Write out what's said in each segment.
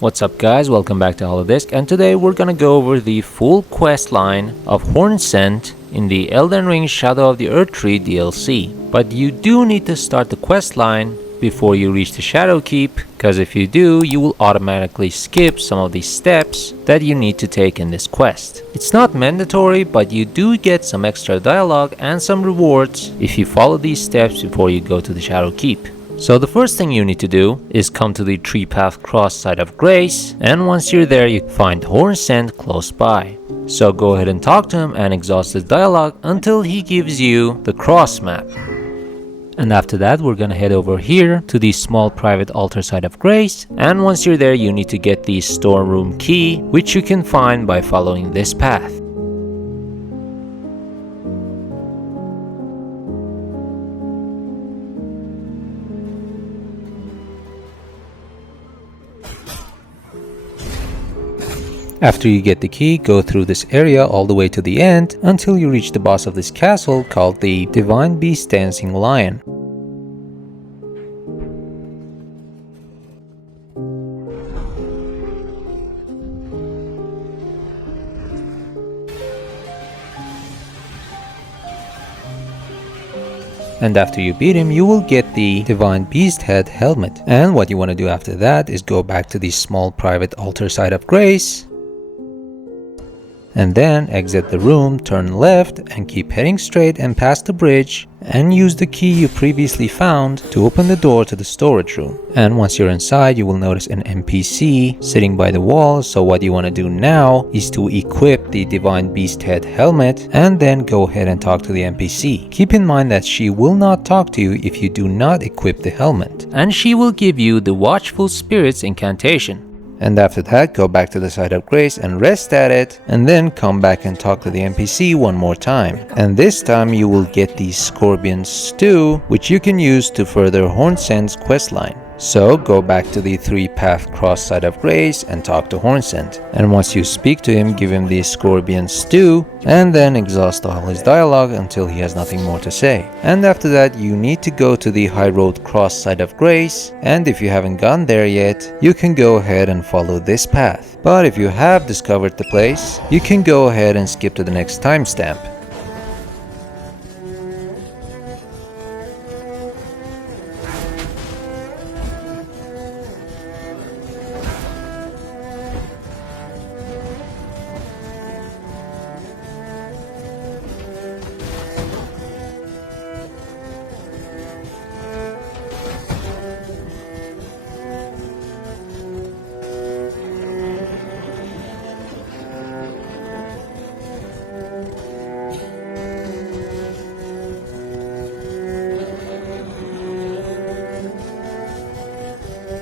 What's up guys, welcome back to Holodisk, and today we're gonna go over the full quest line of Hornsent in the Elden Ring Shadow of the Erdtree DLC. But you do need to start the quest line before you reach the Shadowkeep, because if you do, you will automatically skip some of the steps that you need to take in this quest. It's not mandatory, but you do get some extra dialogue and some rewards if you follow these steps before you go to the Shadowkeep. So the first thing you need to do is come to the Tree Path Cross site of Grace, and once you're there you find Hornsent close by. So go ahead and talk to him and exhaust his dialogue until he gives you the cross map. And after that we're gonna head over here to the small private altar site of Grace, and once you're there you need to get the storeroom key, which you can find by following this path. After you get the key, go through this area all the way to the end until you reach the boss of this castle called the Divine Beast Dancing Lion. And after you beat him, you will get the Divine Beast Head helmet. And what you want to do after that is go back to the small private altar site of Grace, and then exit the room, turn left and keep heading straight and past the bridge, and use the key you previously found to open the door to the storage room. And once you're inside you will notice an NPC sitting by the wall, so what you want to do now is to equip the Divine Beast Head helmet and then go ahead and talk to the NPC. Keep in mind that she will not talk to you if you do not equip the helmet, and she will give you the Watchful Spirits incantation. And after that, go back to the site of Grace and rest at it, and then come back and talk to the NPC one more time. And this time you will get the Scorpion Stew, which you can use to further Hornsent's questline. So go back to the Three Path Cross site of Grace and talk to Hornsent. And once you speak to him, give him the Scorpion Stew, and then exhaust all his dialogue until he has nothing more to say. And after that you need to go to the High Road Cross site of Grace, and if you haven't gone there yet, you can go ahead and follow this path. But if you have discovered the place, you can go ahead and skip to the next timestamp.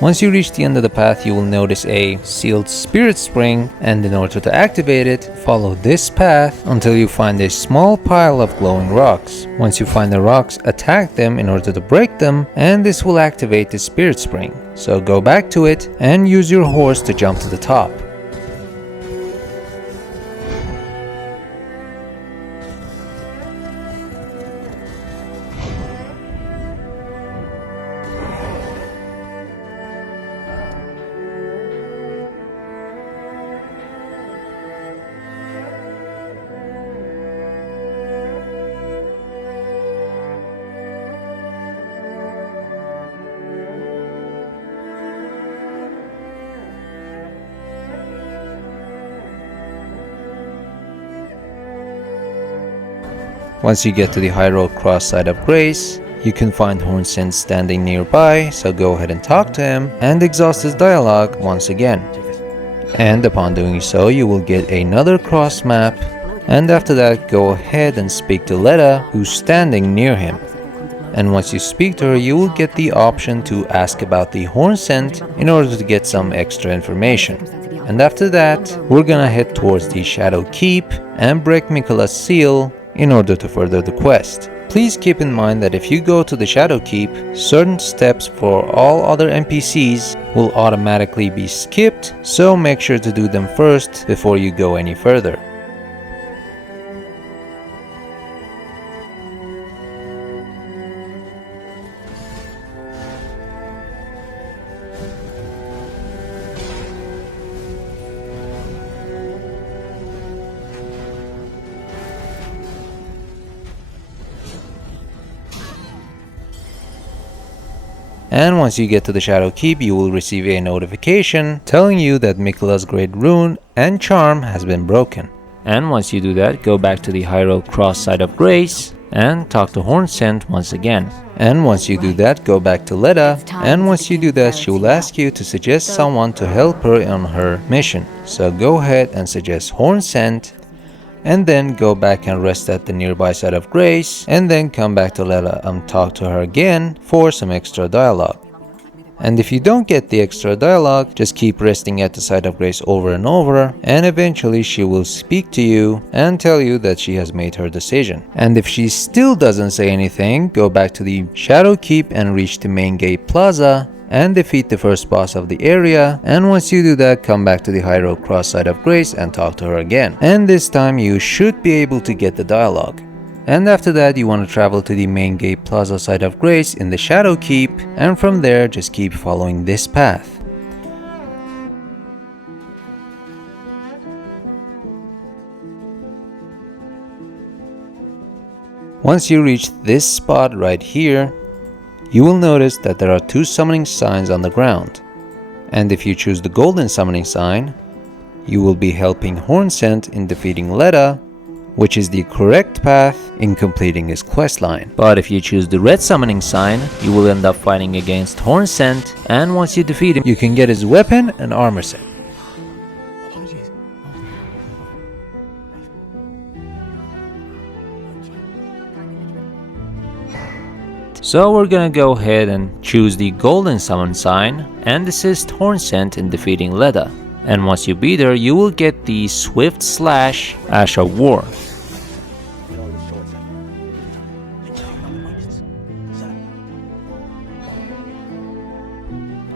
Once you reach the end of the path, you will notice a sealed spirit spring, and in order to activate it, follow this path until you find a small pile of glowing rocks. Once you find the rocks, attack them in order to break them, and this will activate the spirit spring. So go back to it and use your horse to jump to the top. Once you get to the High Road Cross site of Grace, you can find Hornsent standing nearby, so go ahead and talk to him and exhaust his dialogue once again. And upon doing so, you will get another cross map, and after that go ahead and speak to Letta, who's standing near him. And once you speak to her, you will get the option to ask about the Hornsent in order to get some extra information. And after that, we're gonna head towards the Shadowkeep and break Miquella's seal in order to further the quest. Please keep in mind that if you go to the Shadowkeep, certain steps for all other NPCs will automatically be skipped, so make sure to do them first before you go any further. And once you get to the Shadow Keep, you will receive a notification telling you that Miquella's Great Rune and Charm has been broken. And once you do that, go back to the Hyrule Cross Site of Grace and talk to Hornsent once again. And once you do that, go back to Leda, and once you do that, she will ask you to suggest someone to help her on her mission. So go ahead and suggest Hornsent, and then go back and rest at the nearby Site of Grace, and then come back to Leda and talk to her again for some extra dialogue. And if you don't get the extra dialogue, just keep resting at the Site of Grace over and over, and eventually she will speak to you and tell you that she has made her decision. And if she still doesn't say anything, go back to the Shadow Keep and reach the main gate plaza and defeat the first boss of the area, and once you do that, come back to the Hyrule Cross Site of Grace and talk to her again. And this time you should be able to get the dialogue. And after that, you want to travel to the main gate plaza Site of Grace in the Shadow Keep, and from there just keep following this path. Once you reach this spot right here, you will notice that there are two summoning signs on the ground. And if you choose the golden summoning sign, you will be helping Hornsent in defeating Leda, which is the correct path in completing his questline. But if you choose the red summoning sign, you will end up fighting against Hornsent, and once you defeat him, you can get his weapon and armor set. So we're gonna go ahead and choose the golden summon sign and assist Hornsent in defeating Leda. And once you beat her, you will get the Swift Slash Ash of War.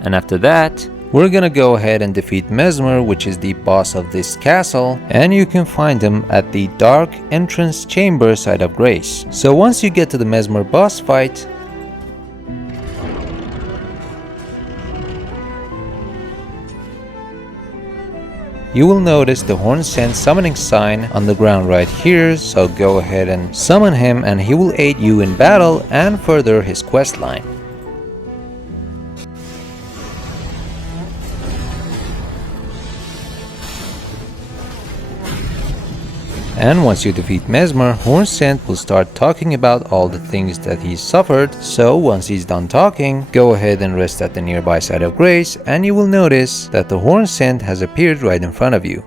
And after that, we're gonna go ahead and defeat Messmer, which is the boss of this castle, and you can find him at the Dark Entrance Chamber Site of Grace. So once you get to the Messmer boss fight, you will notice the Hornsent summoning sign on the ground right here, so go ahead and summon him and he will aid you in battle and further his quest line. And once you defeat Messmer, Hornsent will start talking about all the things that he's suffered, so once he's done talking, go ahead and rest at the nearby Site of Grace, and you will notice that the Hornsent has appeared right in front of you.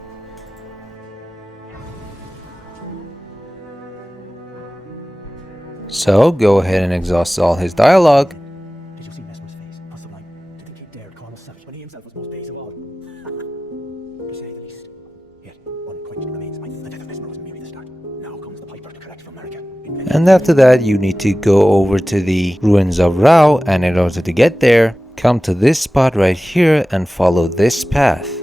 So go ahead and exhaust all his dialogue. Did you see Messmer's face? Plus the line, did the kid dare call us savage when he himself was most base of all? To say the least. Yet, one point remains. The death of Messmer was merely the start. Now comes the piper to collect from America. And after that, you need to go over to the ruins of Rao, and in order to get there, come to this spot right here and follow this path.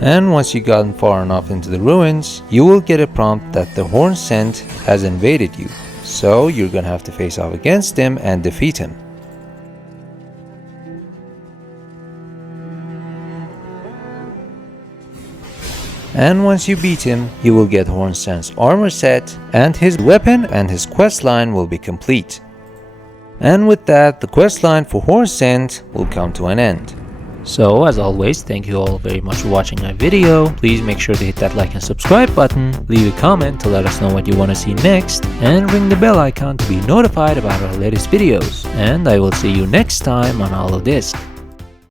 And once you've gotten far enough into the ruins, you will get a prompt that the Horned Scent has invaded you. So you're gonna have to face off against him and defeat him. And once you beat him, you will get Horned Scent's armor set, and his weapon and his quest line will be complete. And with that, the quest line for Horned Scent will come to an end. So as always, thank you all very much for watching my video. Please make sure to hit that like and subscribe button, leave a comment to let us know what you want to see next, and ring the bell icon to be notified about our latest videos. And I will see you next time on HoloDisc.